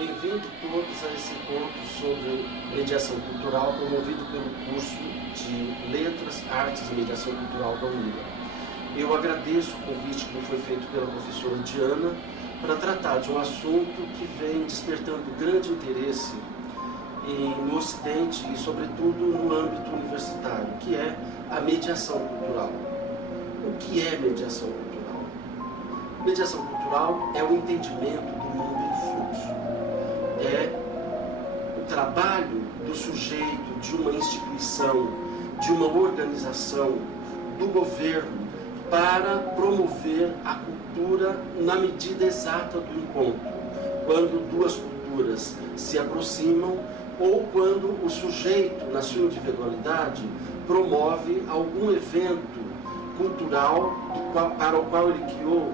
Bem-vindo todos a esse encontro sobre mediação cultural promovido pelo curso de Letras, Artes e Mediação Cultural da UNILA. Eu agradeço o convite que me foi feito pela professora Diana para tratar de um assunto que vem despertando grande interesse no Ocidente e, sobretudo, no âmbito universitário, que é a mediação cultural. O que é mediação cultural? Mediação cultural é o entendimento do mundo em fluxo. É o trabalho do sujeito, de uma instituição, de uma organização, do governo, para promover a cultura na medida exata do encontro, quando duas culturas se aproximam ou quando o sujeito, na sua individualidade, promove algum evento cultural para o qual ele criou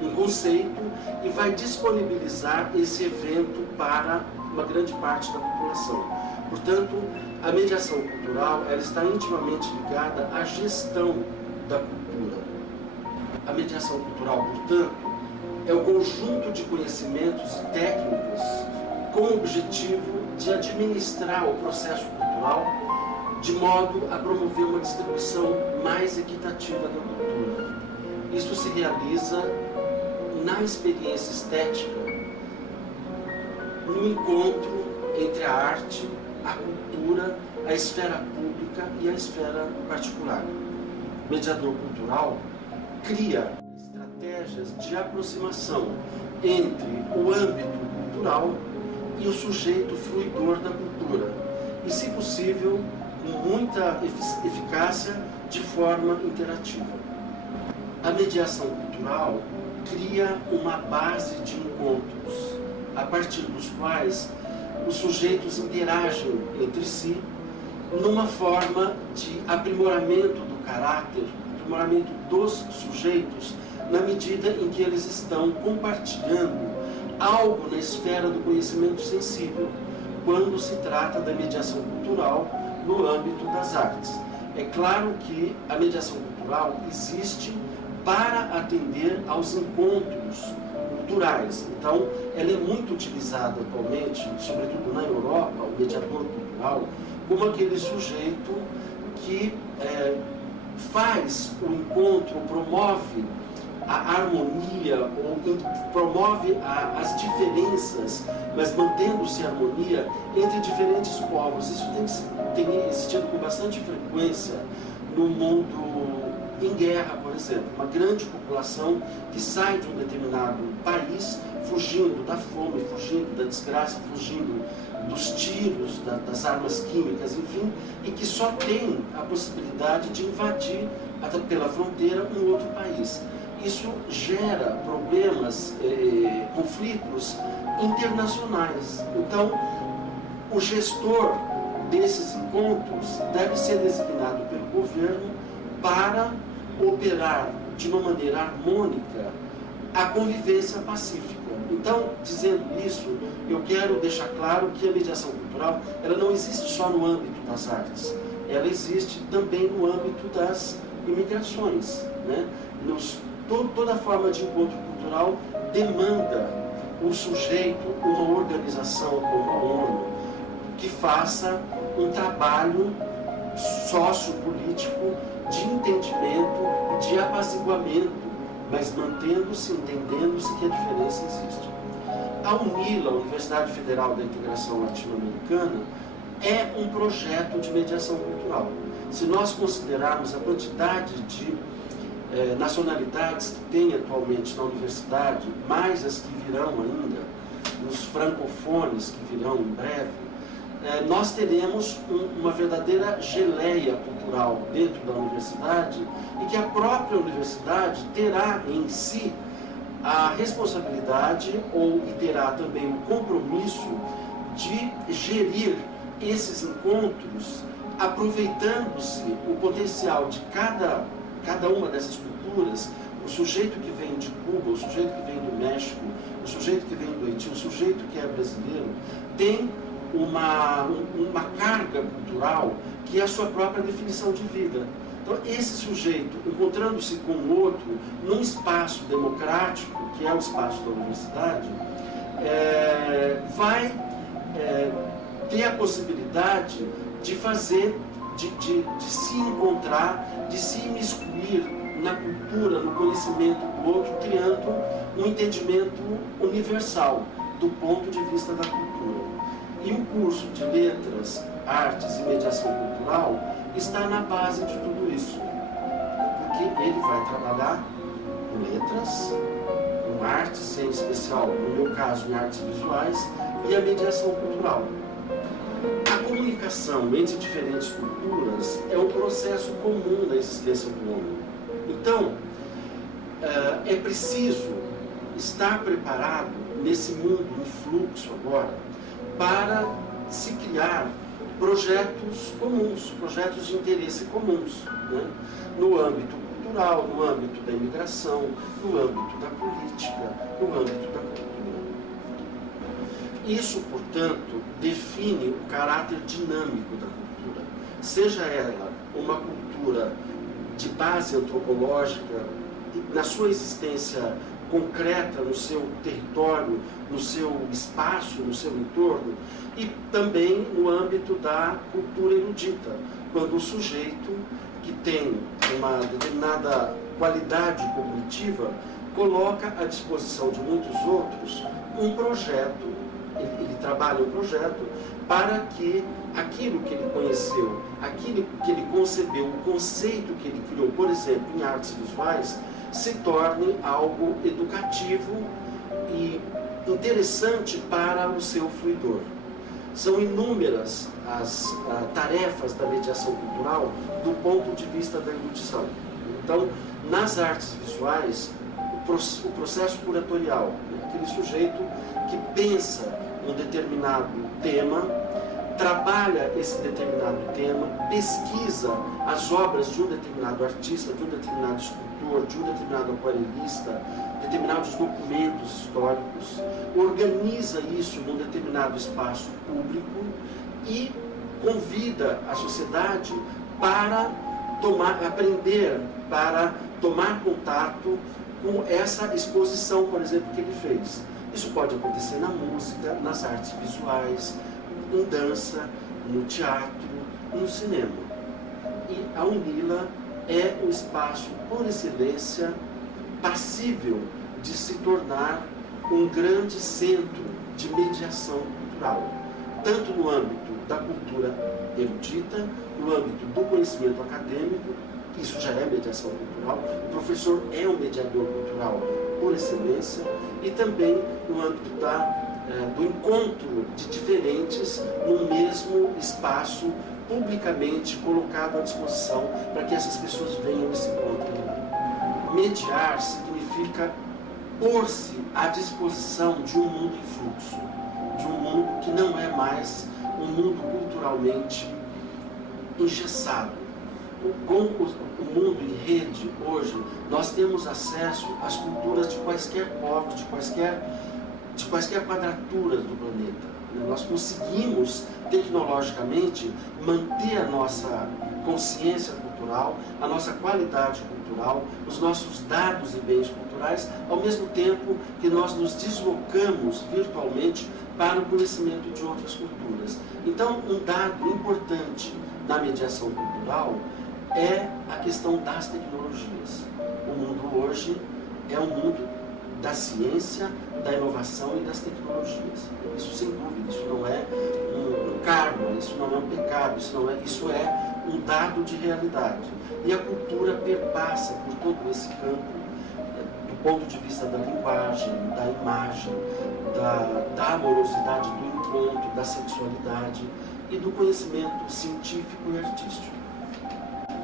um conceito e vai disponibilizar esse evento para uma grande parte da população. Portanto, a mediação cultural ela está intimamente ligada à gestão da cultura. A mediação cultural, portanto, é o conjunto de conhecimentos e técnicas com o objetivo de administrar o processo cultural de modo a promover uma distribuição mais equitativa da cultura. Isso se realiza na experiência estética, no encontro entre a arte, a cultura, a esfera pública e a esfera particular. O mediador cultural cria estratégias de aproximação entre o âmbito cultural e o sujeito fruidor da cultura, e, se possível, com muita eficácia, de forma interativa. A mediação cultural cria uma base de encontros, a partir dos quais os sujeitos interagem entre si numa forma de aprimoramento do caráter, aprimoramento dos sujeitos, na medida em que eles estão compartilhando algo na esfera do conhecimento sensível, quando se trata da mediação cultural no âmbito das artes. É claro que a mediação cultural existe para atender aos encontros culturais. Então, ela é muito utilizada atualmente, sobretudo na Europa, o mediador cultural, como aquele sujeito que faz o encontro, promove a harmonia, ou promove as diferenças, mas mantendo-se a harmonia entre diferentes povos. Isso tem existido com bastante frequência no mundo em guerra, por exemplo. Uma grande população que sai de um determinado país, fugindo da fome, fugindo da desgraça, fugindo dos tiros, das armas químicas, enfim, e que só tem a possibilidade de invadir pela fronteira um outro país. Isso gera problemas, conflitos internacionais. Então, o gestor desses encontros deve ser designado pelo governo para operar de uma maneira harmônica a convivência pacífica. Então, dizendo isso, eu quero deixar claro que a mediação cultural ela não existe só no âmbito das artes, ela existe também no âmbito das imigrações, né? Toda forma de encontro cultural demanda o sujeito, uma organização como a ONU, que faça um trabalho sociopolítico de entendimento e de apaziguamento, mas mantendo-se, entendendo-se que a diferença existe. A UNILA, a Universidade Federal da Integração Latino-Americana, é um projeto de mediação cultural. Se nós considerarmos a quantidade de nacionalidades que tem atualmente na universidade, mais as que virão ainda, os francofones que virão em breve, nós teremos uma verdadeira geleia cultural dentro da universidade, e que a própria universidade terá em si a responsabilidade e terá também o compromisso de gerir esses encontros, aproveitando-se o potencial de cada uma dessas culturas, o sujeito que vem de Cuba, o sujeito que vem do México, o sujeito que vem do Haiti, o sujeito que é brasileiro, tem uma carga cultural que é a sua própria definição de vida. Então, esse sujeito, encontrando-se com o outro num espaço democrático, que é o espaço da universidade, vai ter a possibilidade de fazer, de se encontrar, de se imiscuir na cultura, no conhecimento do outro, criando um entendimento universal do ponto de vista da cultura. E o curso de Letras, Artes e Mediação Cultural está na base de tudo isso, porque ele vai trabalhar com letras, com artes, em especial, no meu caso, em artes visuais, e a mediação cultural. A comunicação entre diferentes culturas é um processo comum na existência do homem. Então, é preciso estar preparado nesse mundo em fluxo agora para se criar projetos comuns, projetos de interesse comuns, né? No âmbito cultural, no âmbito da imigração, no âmbito da política, no âmbito da cultura. Isso, portanto, define o caráter dinâmico da cultura, seja ela uma cultura de base antropológica, na sua existência concreta, no seu território, no seu espaço, no seu entorno, e também no âmbito da cultura erudita, quando o sujeito que tem uma determinada qualidade cognitiva coloca à disposição de muitos outros um projeto, ele trabalha um projeto para que aquilo que ele conheceu, aquilo que ele concebeu, o conceito que ele criou, por exemplo, em artes visuais, se torne algo educativo e interessante para o seu fruidor. São inúmeras as tarefas da mediação cultural do ponto de vista da erudição. Então, nas artes visuais, o processo curatorial, aquele sujeito que pensa um determinado tema, trabalha esse determinado tema, pesquisa as obras de um determinado artista, de um determinado escultor, de um determinado aquarelista, determinados documentos históricos, organiza isso num determinado espaço público e convida a sociedade para aprender, para tomar contato com essa exposição, por exemplo, que ele fez. Isso pode acontecer na música, nas artes visuais, em dança, no teatro, no cinema. E a UNILA é um espaço, por excelência, passível de se tornar um grande centro de mediação cultural, tanto no âmbito da cultura erudita, no âmbito do conhecimento acadêmico, isso já é mediação cultural, o professor é um mediador cultural por excelência, e também no âmbito do encontro de diferentes no mesmo espaço, publicamente colocado à disposição para que essas pessoas venham e se encontrem. Mediar significa pôr-se à disposição de um mundo em fluxo, de um mundo que não é mais um mundo culturalmente engessado. Com o mundo em rede, hoje, nós temos acesso às culturas de quaisquer povos, de quaisquer quadraturas do planeta. Nós conseguimos, tecnologicamente, manter a nossa consciência cultural, a nossa qualidade cultural, os nossos dados e bens culturais, ao mesmo tempo que nós nos deslocamos virtualmente para o conhecimento de outras culturas. Então, um dado importante na mediação cultural é a questão das tecnologias. O mundo hoje é um mundo da ciência, da inovação e das tecnologias. Isso, sem dúvida, isso não é um karma, isso não é um pecado, isso é um dado de realidade. E a cultura perpassa por todo esse campo, do ponto de vista da linguagem, da imagem, da amorosidade do encontro, da sexualidade e do conhecimento científico e artístico.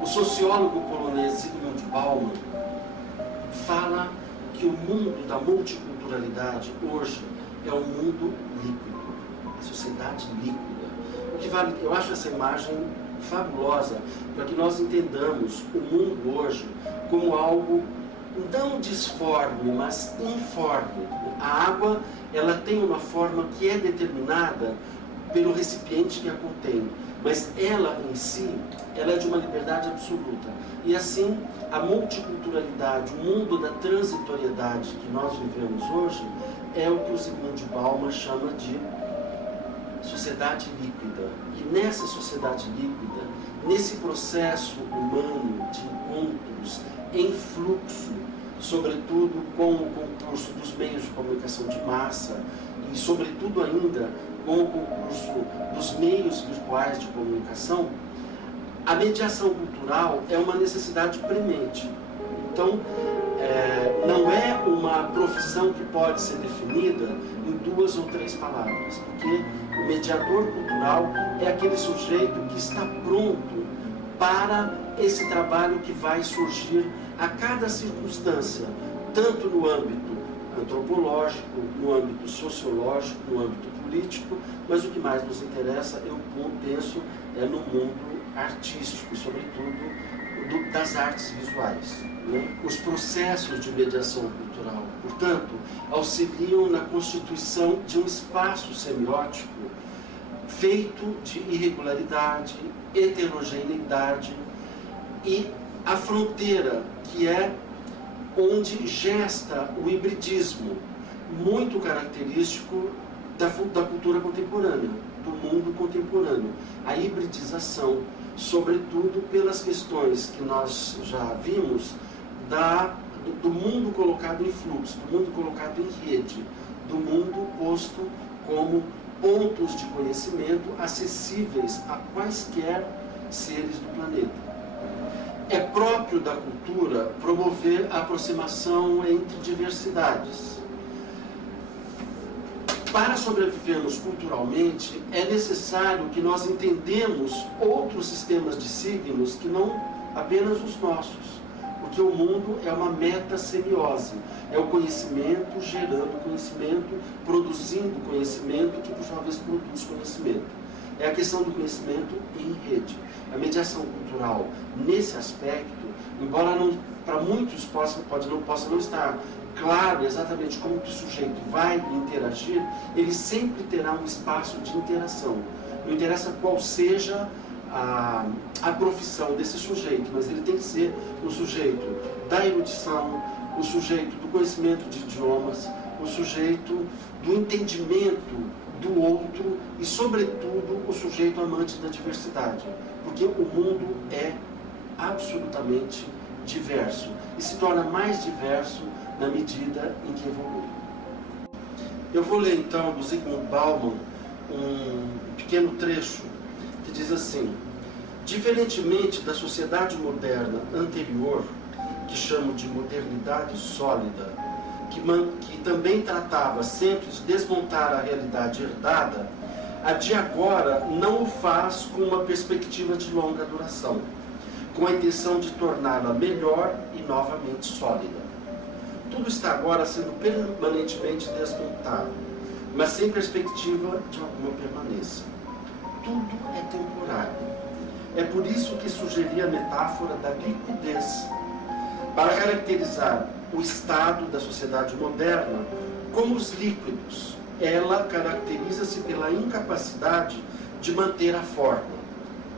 O sociólogo polonês Zygmunt Bauman fala que o mundo da multiculturalidade hoje é um mundo líquido, a sociedade líquida. O que vale, eu acho essa imagem fabulosa para que nós entendamos o mundo hoje como algo não disforme, mas informe. A água, ela tem uma forma que é determinada pelo recipiente que a contém, mas ela em si, ela é de uma liberdade absoluta. E assim, a multiculturalidade, o mundo da transitoriedade que nós vivemos hoje, é o que o Zygmunt Bauman chama de sociedade líquida. E nessa sociedade líquida, nesse processo humano de encontros em fluxo, sobretudo com o concurso dos meios de comunicação de massa e, sobretudo ainda, com o concurso dos meios virtuais de comunicação, a mediação cultural é uma necessidade premente. Então, não é uma profissão que pode ser definida em 2 ou 3 palavras, porque o mediador cultural é aquele sujeito que está pronto para esse trabalho que vai surgir a cada circunstância, tanto no âmbito antropológico, no âmbito sociológico, no âmbito político, mas o que mais nos interessa, eu penso, é no mundo artístico, sobretudo das artes visuais. Os processos de mediação cultural, portanto, auxiliam na constituição de um espaço semiótico feito de irregularidade, heterogeneidade e a fronteira, que é onde gesta o hibridismo, muito característico da cultura contemporânea, do mundo contemporâneo. A hibridização, sobretudo pelas questões que nós já vimos do mundo colocado em fluxo, do mundo colocado em rede, do mundo posto como pontos de conhecimento acessíveis a quaisquer seres do planeta. É próprio da cultura promover a aproximação entre diversidades. Para sobrevivermos culturalmente, é necessário que nós entendamos outros sistemas de signos que não apenas os nossos, porque o mundo é uma metasemiose, é o conhecimento gerando conhecimento, produzindo conhecimento, que por sua vez produz conhecimento. É a questão do conhecimento em rede. A mediação cultural, nesse aspecto, embora para muitos possa não estar claro exatamente como que o sujeito vai interagir, ele sempre terá um espaço de interação. Não interessa qual seja a profissão desse sujeito, mas ele tem que ser o sujeito da erudição, o sujeito do conhecimento de idiomas, o sujeito do entendimento do outro e, sobretudo, o sujeito amante da diversidade, porque o mundo é absolutamente diverso e se torna mais diverso na medida em que evolui. Eu vou ler então do Zygmunt Bauman um pequeno trecho que diz assim: diferentemente da sociedade moderna anterior, que chamo de modernidade sólida, que também tratava sempre de desmontar a realidade herdada, a de agora não o faz com uma perspectiva de longa duração, com a intenção de torná-la melhor e novamente sólida. Tudo está agora sendo permanentemente desmontado, mas sem perspectiva de alguma permanência. Tudo é temporário. É por isso que sugeri a metáfora da liquidez, para caracterizar o estado da sociedade moderna como os líquidos. Ela caracteriza-se pela incapacidade de manter a forma.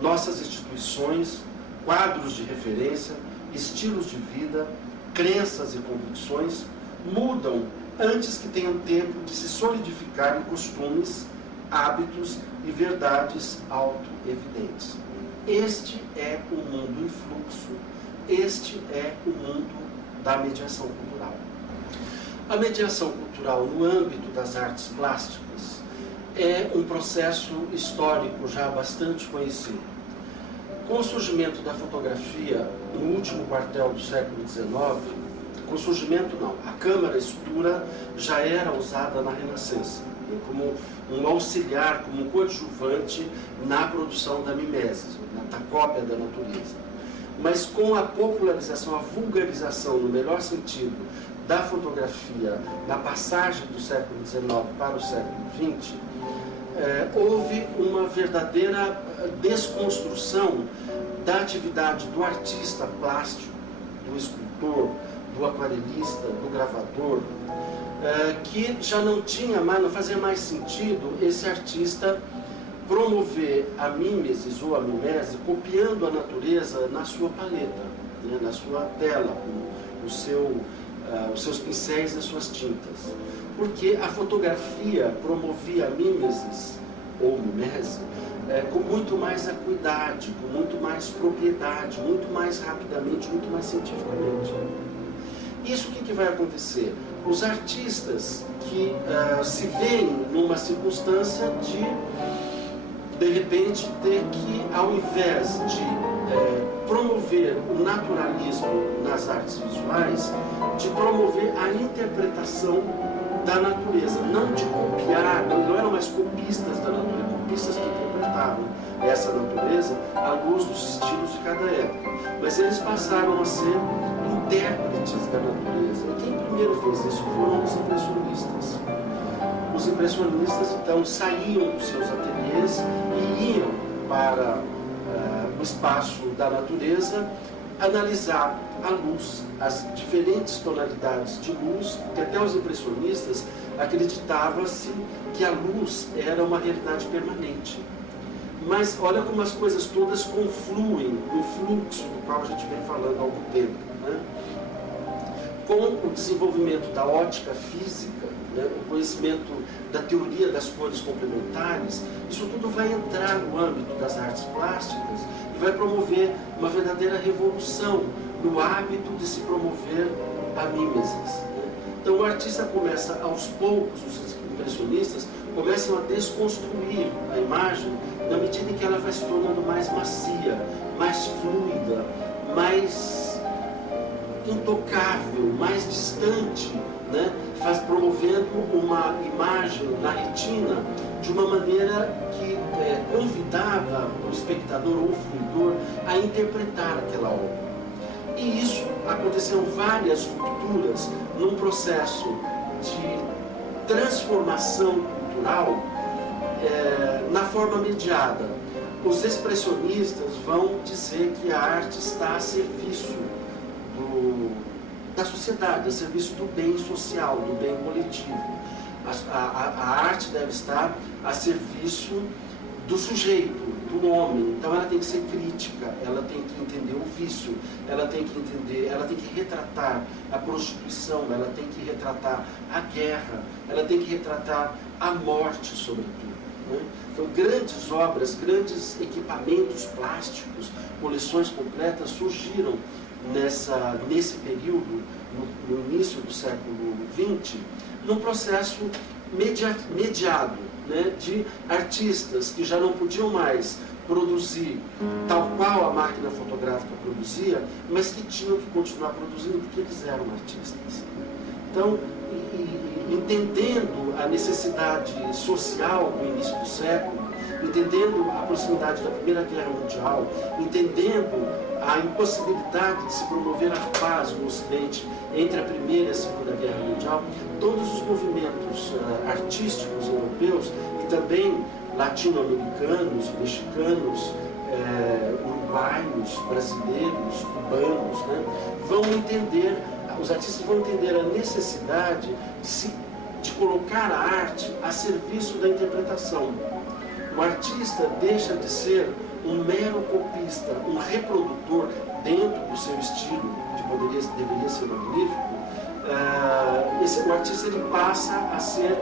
Nossas instituições, quadros de referência, estilos de vida, crenças e convicções mudam antes que tenham tempo de se solidificar em costumes, hábitos e verdades auto-evidentes. Este é o mundo em fluxo, este é o mundo da mediação cultural. A mediação cultural no âmbito das artes plásticas é um processo histórico já bastante conhecido. Com o surgimento da fotografia no último quartel do século XIX, com o surgimento não, a câmara escura já era usada na Renascença, como um auxiliar, como um coadjuvante na produção da mimese, da cópia da natureza. Mas com a popularização, a vulgarização, no melhor sentido, da fotografia, na passagem do século XIX para o século XX, houve uma verdadeira desconstrução da atividade do artista plástico, do escultor, do aquarelista, do gravador, que já não fazia mais sentido esse artista promover a mimesis ou a mimese copiando a natureza na sua paleta, na sua tela, com os seus pincéis e as suas tintas. porque a fotografia promovia a mimesis, ou mimese, com muito mais acuidade, com muito mais propriedade, muito mais rapidamente, muito mais cientificamente. Isso o que vai acontecer? Os artistas que se veem numa circunstância de repente, ter que, ao invés de promover o naturalismo nas artes visuais, de promover a interpretação da natureza, não de copiar, não eram mais copistas da natureza, copistas que interpretavam essa natureza à luz dos estilos de cada época, mas eles passaram a ser intérpretes da natureza. E quem primeiro fez isso foram os impressionistas. Os impressionistas, então, saíam dos seus ateliês e iam para o espaço da natureza analisar a luz, as diferentes tonalidades de luz, porque até os impressionistas acreditava-se que a luz era uma realidade permanente. Mas olha como as coisas todas confluem no fluxo do qual a gente vem falando há algum tempo, né? Com o desenvolvimento da ótica física, né, o conhecimento da teoria das cores complementares, isso tudo vai entrar no âmbito das artes plásticas e vai promover uma verdadeira revolução no hábito de se promover a mimesis, né? Então o artista começa, aos poucos, os impressionistas começam a desconstruir a imagem na medida em que ela vai se tornando mais macia, mais fluida, mais intocável, mais distante, né? Promovendo uma imagem na retina de uma maneira que convidava o espectador ou o fruidor a interpretar aquela obra. E isso aconteceu várias rupturas num processo de transformação cultural na forma mediada. Os expressionistas vão dizer que a arte está a serviço da sociedade, a serviço do bem social, do bem coletivo. A arte deve estar a serviço do sujeito, do homem. Então ela tem que ser crítica, ela tem que entender o vício, ela tem que entender, ela tem que retratar a prostituição, ela tem que retratar a guerra, ela tem que retratar a morte, sobretudo, né? Então grandes obras, grandes equipamentos plásticos, coleções completas surgiram nesse período, no início do século XX, num processo mediado, né, de artistas que já não podiam mais produzir tal qual a máquina fotográfica produzia, mas que tinham que continuar produzindo porque eles eram artistas. Então, entendendo a necessidade social no início do século, entendendo a proximidade da Primeira Guerra Mundial, entendendo a impossibilidade de se promover a paz no Ocidente entre a Primeira e a Segunda Guerra Mundial, todos os movimentos artísticos europeus e também latino-americanos, mexicanos, uruguaios, brasileiros, cubanos, né, vão entender, os artistas vão entender a necessidade de colocar a arte a serviço da interpretação. O artista deixa de ser um mero copista, um reprodutor dentro do seu estilo, que deveria ser magnífico. O artista ele passa a ser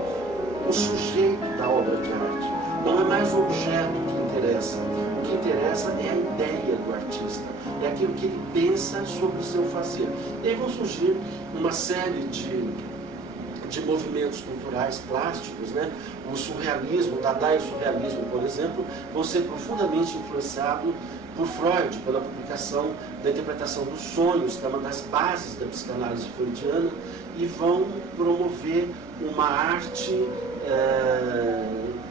o sujeito da obra de arte. Não é mais o objeto que interessa. O que interessa é a ideia do artista, é aquilo que ele pensa sobre o seu fazer. E aí vão surgir uma série de movimentos culturais plásticos, né? O surrealismo, o Dada e o surrealismo, por exemplo, vão ser profundamente influenciados por Freud, pela publicação da interpretação dos sonhos, que é uma das bases da psicanálise freudiana, e vão promover uma arte,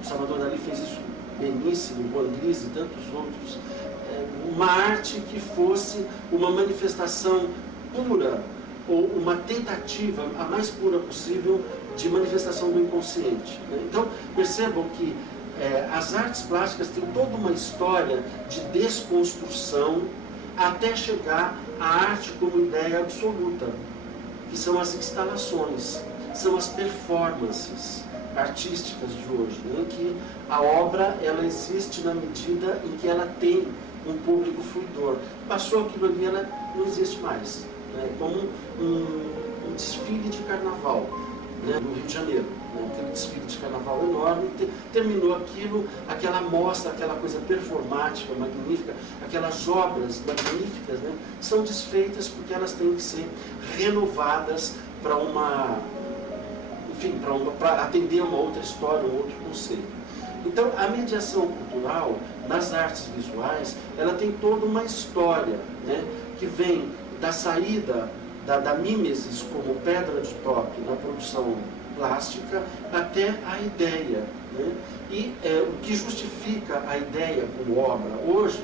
Salvador Dalí fez isso belíssimo, Juan Gris e tantos outros, uma arte que fosse uma manifestação pura, ou uma tentativa, a mais pura possível, de manifestação do inconsciente, né? Então, percebam que as artes plásticas têm toda uma história de desconstrução até chegar à arte como ideia absoluta, que são as instalações, são as performances artísticas de hoje, né? Em que a obra ela existe na medida em que ela tem um público fruidor. Passou aquilo ali, ela não existe mais. Como um desfile de carnaval. né, no Rio de Janeiro. Né, aquele desfile de carnaval enorme, terminou aquilo, aquela mostra, aquela coisa performática, magnífica, aquelas obras magníficas, né, são desfeitas porque elas têm que ser renovadas para para atender uma outra história, um outro conceito. Então, a mediação cultural nas artes visuais, ela tem toda uma história, né, que vem da saída da mimesis como pedra de toque na produção plástica até a ideia. Né? E o que justifica a ideia como obra hoje,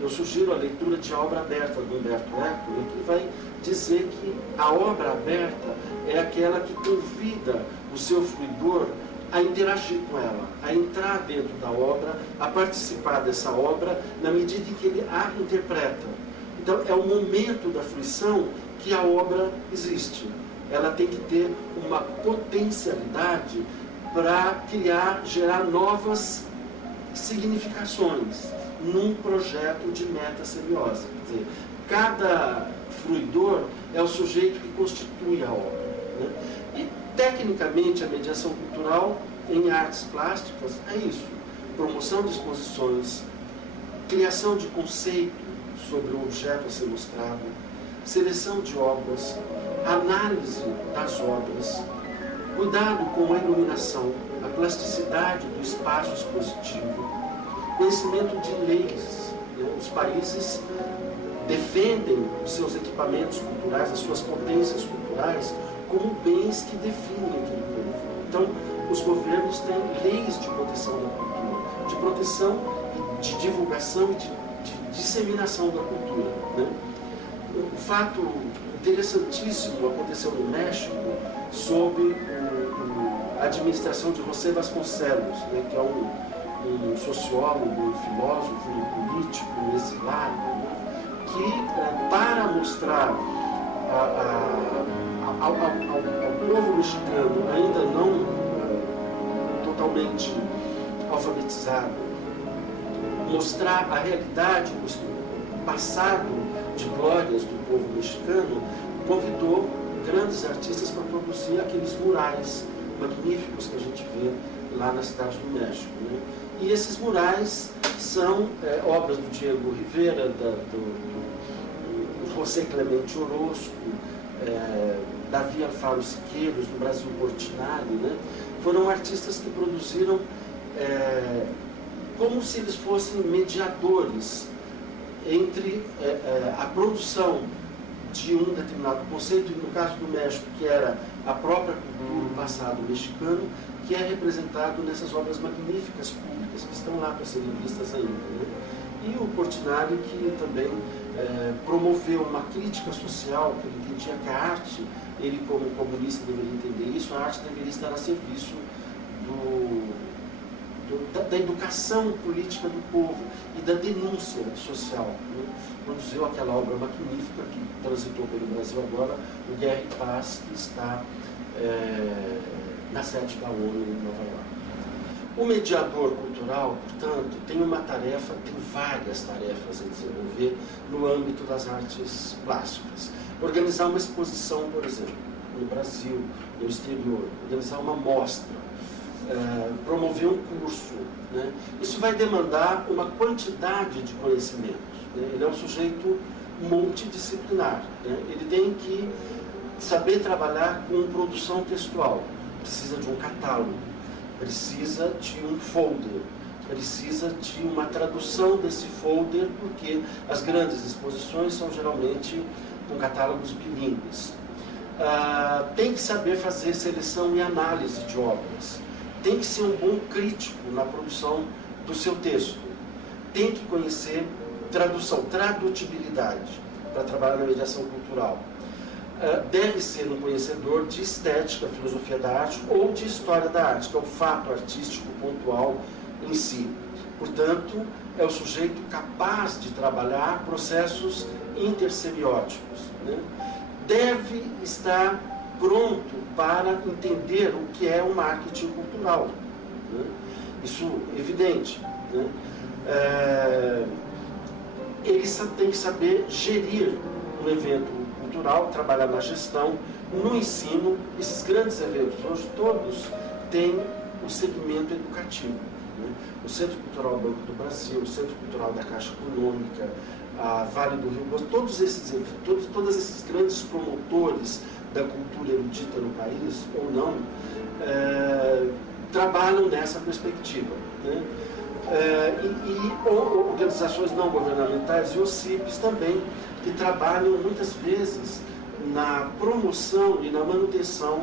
eu sugiro a leitura de A Obra Aberta, do Humberto Eco, né, que vai dizer que a obra aberta é aquela que convida o seu fruidor a interagir com ela, a entrar dentro da obra, a participar dessa obra na medida em que ele a interpreta. Então, é o momento da fruição que a obra existe. Ela tem que ter uma potencialidade para gerar novas significações num projeto de metasemiose. Quer dizer, cada fruidor é o sujeito que constitui a obra. Né? E, tecnicamente, a mediação cultural em artes plásticas é isso. Promoção de exposições, criação de conceito sobre o objeto a ser mostrado, seleção de obras, análise das obras, cuidado com a iluminação, a plasticidade do espaço expositivo, conhecimento de leis. Né? Os países defendem os seus equipamentos culturais, as suas potências culturais, como bens que definem aquele povo. Então, os governos têm leis de proteção da cultura, de proteção, de divulgação e de disseminação da cultura. Né? Um fato interessantíssimo aconteceu no México sob a administração de José Vasconcelos, né, que é um sociólogo, um filósofo, um político, um exilado, né, que, para mostrar ao povo mexicano, ainda não totalmente alfabetizado, mostrar a realidade, o passado de glórias do povo mexicano, convidou grandes artistas para produzir aqueles murais magníficos que a gente vê lá na cidade do México. Né? E esses murais são obras do Diego Rivera, do José Clemente Orozco, Davi Alfaro Siqueiros, do Brasil Portinari. Né? Foram artistas que produziram como se eles fossem mediadores entre a produção de um determinado conceito, no caso do México, que era a própria cultura, o passado mexicano, que é representado nessas obras magníficas públicas que estão lá para serem vistas ainda. Né? E o Portinari, que também promoveu uma crítica social, que ele entendia que a arte, ele como comunista deveria entender isso, a arte deveria estar a serviço da educação política do povo e da denúncia social. Né? Produziu aquela obra magnífica que transitou pelo Brasil agora, o Guerra e Paz, que está na sede da ONU em Nova York. O mediador cultural, portanto, tem várias tarefas a desenvolver no âmbito das artes plásticas. Organizar uma exposição, por exemplo, no Brasil, no exterior, organizar uma mostra, promover um curso. Né? Isso vai demandar uma quantidade de conhecimentos. Né? Ele é um sujeito multidisciplinar. Né? Ele tem que saber trabalhar com produção textual, precisa de um catálogo, precisa de um folder, precisa de uma tradução desse folder, porque as grandes exposições são geralmente com catálogos bilíngues. Tem que saber fazer seleção e análise de obras, tem que ser um bom crítico na produção do seu texto, tem que conhecer tradução, tradutibilidade, para trabalhar na mediação cultural. Deve ser um conhecedor de estética, filosofia da arte ou de história da arte, que é o fato artístico pontual em si. Portanto, é o sujeito capaz de trabalhar processos intersemióticos. Né? Deve estar pronto para entender o que é o marketing cultural. Né? Isso é evidente. Né? Ele tem que saber gerir um evento cultural, trabalhar na gestão, No ensino, esses grandes eventos, hoje todos têm o segmento educativo, né? O Centro Cultural Banco do Brasil, o Centro Cultural da Caixa Econômica, a Vale do Rio Doce, todos esses grandes promotores da cultura erudita no país, ou não, trabalham nessa perspectiva, né? Ou organizações não governamentais e OCIPs também, que trabalham muitas vezes na promoção e na manutenção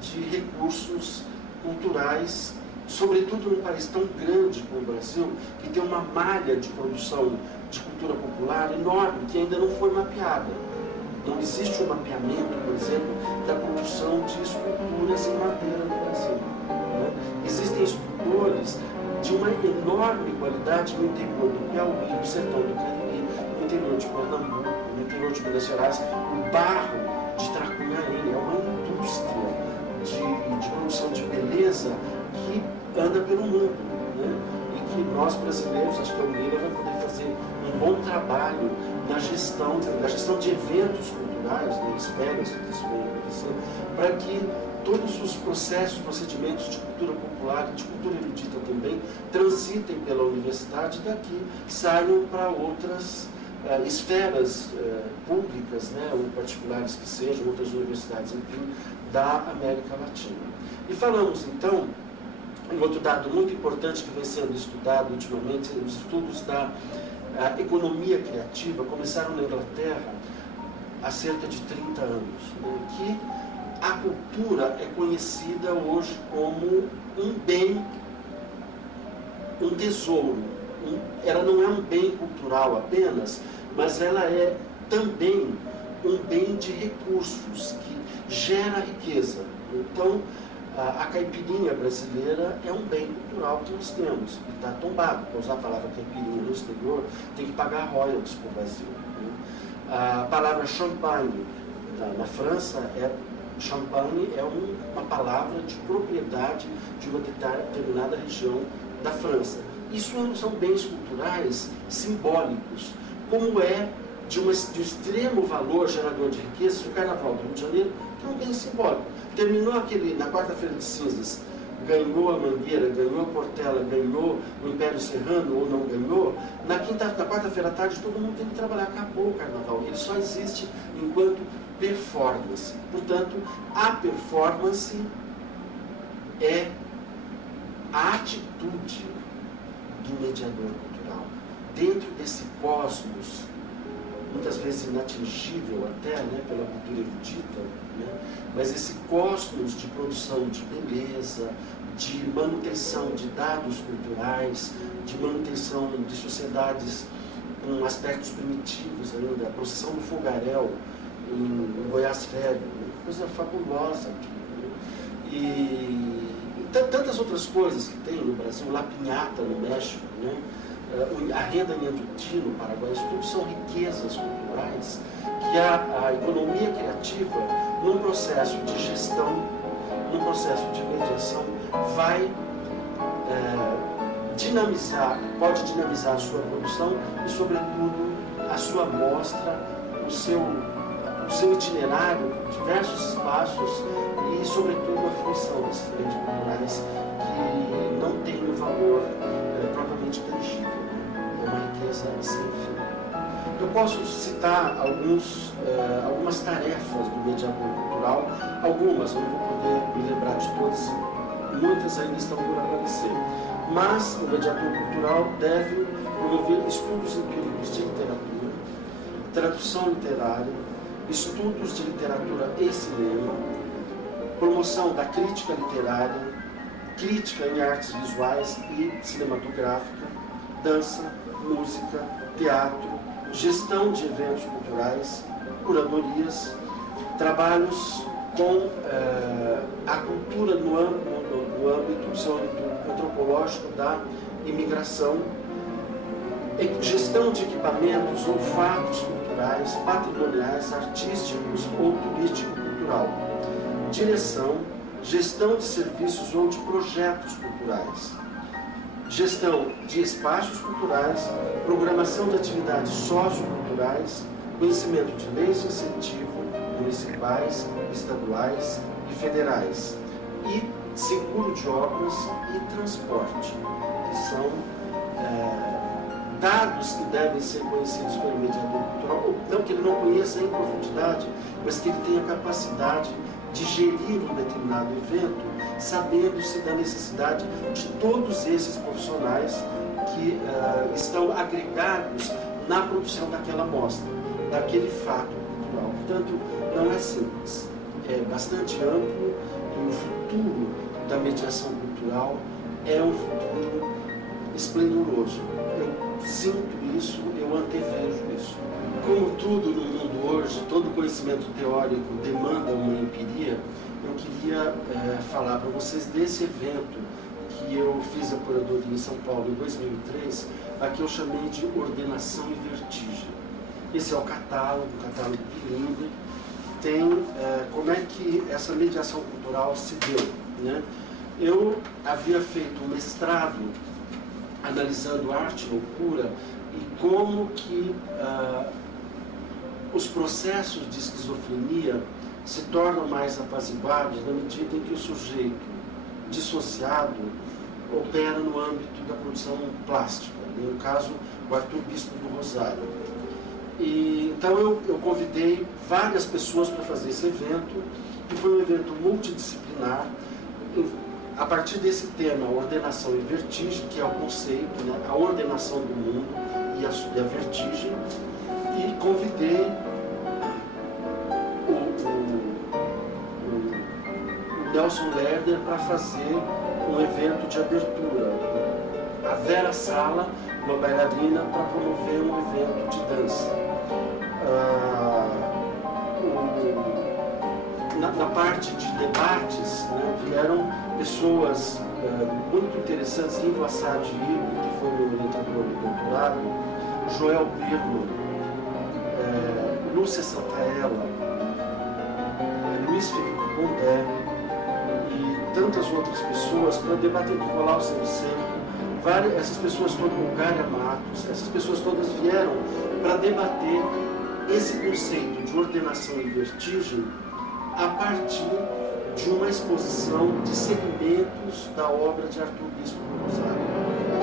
de recursos culturais, sobretudo num país tão grande como o Brasil, que tem uma malha de produção de cultura popular enorme, que ainda não foi mapeada. Não existe um mapeamento, por exemplo, da produção de esculturas em madeira no Brasil, né? Existem escultores de uma enorme qualidade no interior do Piauí, no sertão do Cariri, no interior de Pernambuco, no interior de Minas Gerais. O barro de Tracunhaém é uma indústria de produção de beleza que anda pelo mundo, né? E que nós brasileiros, acho que a Unila vai poder fazer um bom trabalho na gestão de eventos culturais, né? Espero que isso venha acontecer, para que todos os processos, procedimentos de cultura popular e de cultura erudita também transitem pela universidade e daqui saiam para outras esferas públicas, né, ou particulares que sejam, outras universidades, enfim, da América Latina. E falamos, então, um outro dado muito importante que vem sendo estudado ultimamente, os estudos da economia criativa começaram na Inglaterra há cerca de 30 anos, né, que a cultura é conhecida hoje como um bem, um tesouro. Ela não é um bem cultural apenas, mas ela é também um bem de recursos, que gera riqueza. Então, a caipirinha brasileira é um bem cultural que nós temos, e está tombado. Para usar a palavra caipirinha no exterior, tem que pagar royalties para o Brasil, né? A palavra champanhe na França Champagne é uma palavra de propriedade de uma determinada região da França. Isso são bens culturais simbólicos, como é de extremo valor gerador de riquezas o Carnaval do Rio de Janeiro, que é um bem simbólico. Terminou na quarta-feira de cinzas, ganhou a Mangueira, ganhou a Portela, ganhou o Império Serrano ou não ganhou, na quarta-feira à tarde todo mundo tem que trabalhar, acabou o Carnaval. Ele só existe enquanto performance. Portanto, a performance é a atitude do mediador cultural. Dentro desse cosmos, muitas vezes inatingível até, né, pela cultura erudita, né, mas esse cosmos de produção de beleza, de manutenção de dados culturais, de manutenção de sociedades com aspectos primitivos ainda, a procissão do fogaréu em Goiás Velho, coisa fabulosa aqui, né? E tantas outras coisas que tem no Brasil, La Piñata no México, né? A renda em Anduti no Paraguai, isso tudo são riquezas culturais que a economia criativa, num processo de gestão, num processo de mediação, vai pode dinamizar a sua produção e, sobretudo, a sua mostra, o seu itinerário, diversos espaços e, sobretudo, a fruição desses bens culturais que não tem o valor propriamente tangível, né? É uma riqueza sem fim. Eu posso citar algumas tarefas do mediador cultural, algumas, eu não vou poder me lembrar de todas, muitas ainda estão por aparecer. Mas o mediador cultural deve promover estudos empíricos de literatura, tradução literária, estudos de literatura e cinema, promoção da crítica literária, crítica em artes visuais e cinematográfica, dança, música, teatro, gestão de eventos culturais, curadorias, trabalhos com a cultura no âmbito antropológico da imigração, gestão de equipamentos ou fatos culturais, patrimoniais, artísticos ou turístico-cultural, direção, gestão de serviços ou de projetos culturais, gestão de espaços culturais, programação de atividades socioculturais, conhecimento de leis de incentivo, municipais, estaduais e federais, e seguro de obras e transporte, que são dados que devem ser conhecidos pelo mediador cultural, não que ele não conheça em profundidade, mas que ele tenha capacidade de gerir um determinado evento, sabendo-se da necessidade de todos esses profissionais que estão agregados na produção daquela mostra, daquele fato cultural. Portanto, não é simples, é bastante amplo, e o futuro da mediação cultural é um futuro esplendoroso. Eu sinto isso, eu antevejo isso. Como tudo no mundo hoje, todo conhecimento teórico demanda uma empiria, eu queria falar para vocês desse evento que eu fiz a curadoria em São Paulo em 2003, a que eu chamei de Ordenação e Vertigem. Esse é o catálogo bilíngue. Tem como é que essa mediação cultural se deu, né? Eu havia feito um mestrado analisando arte e loucura e como que os processos de esquizofrenia se tornam mais apaziguados na medida em que o sujeito dissociado opera no âmbito da produção plástica, no caso o Arthur Bispo do Rosário. E, então eu convidei várias pessoas para fazer esse evento, que foi um evento multidisciplinar, a partir desse tema, ordenação e vertigem, que é o conceito, né, a ordenação do mundo e a vertigem, e convidei o Nelson Lerner para fazer um evento de abertura, a Vera Sala, uma bailarina, para promover um evento de dança. Na parte de debates, né, vieram pessoas muito interessantes, Ivo Assad Ibo, que foi meu orientador do doutorado, Joel Pirlo, Lúcia Santaella, Luiz Felipe Pondé e tantas outras pessoas para debater com Nicolau Semseco. Essas pessoas todas, o Gária Matos, essas pessoas todas vieram para debater esse conceito de ordenação e vertigem a partir de uma exposição de segmentos da obra de Arthur Bispo do Rosário.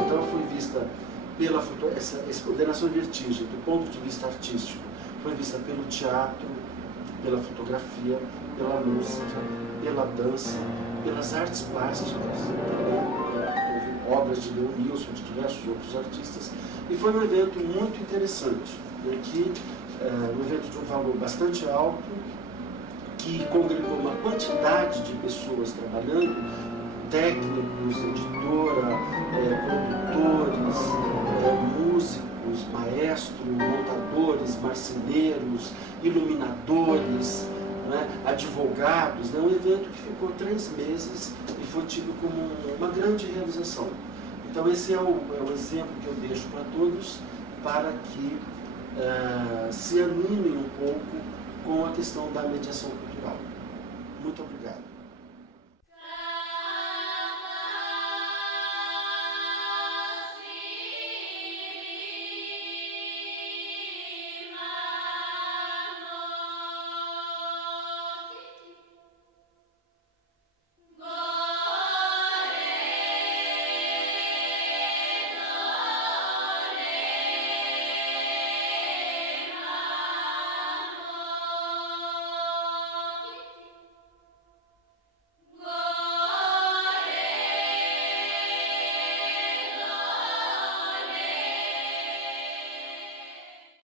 Então foi vista essa ordenação e vertigem do ponto de vista artístico, foi vista pelo teatro, pela fotografia, pela música, pela dança, pelas artes plásticas, obras de Leonilson, de diversos outros artistas, e foi um evento muito interessante, um evento de um valor bastante alto, que congregou uma quantidade de pessoas trabalhando, técnicos, editora, produtores, músicos, maestros, montadores, marceneiros, iluminadores, né, advogados, né, um evento que ficou 3 meses e foi tido como uma grande realização. Então esse é o exemplo que eu deixo para todos, para que se animem um pouco com a questão da mediação cultural. Muito obrigado.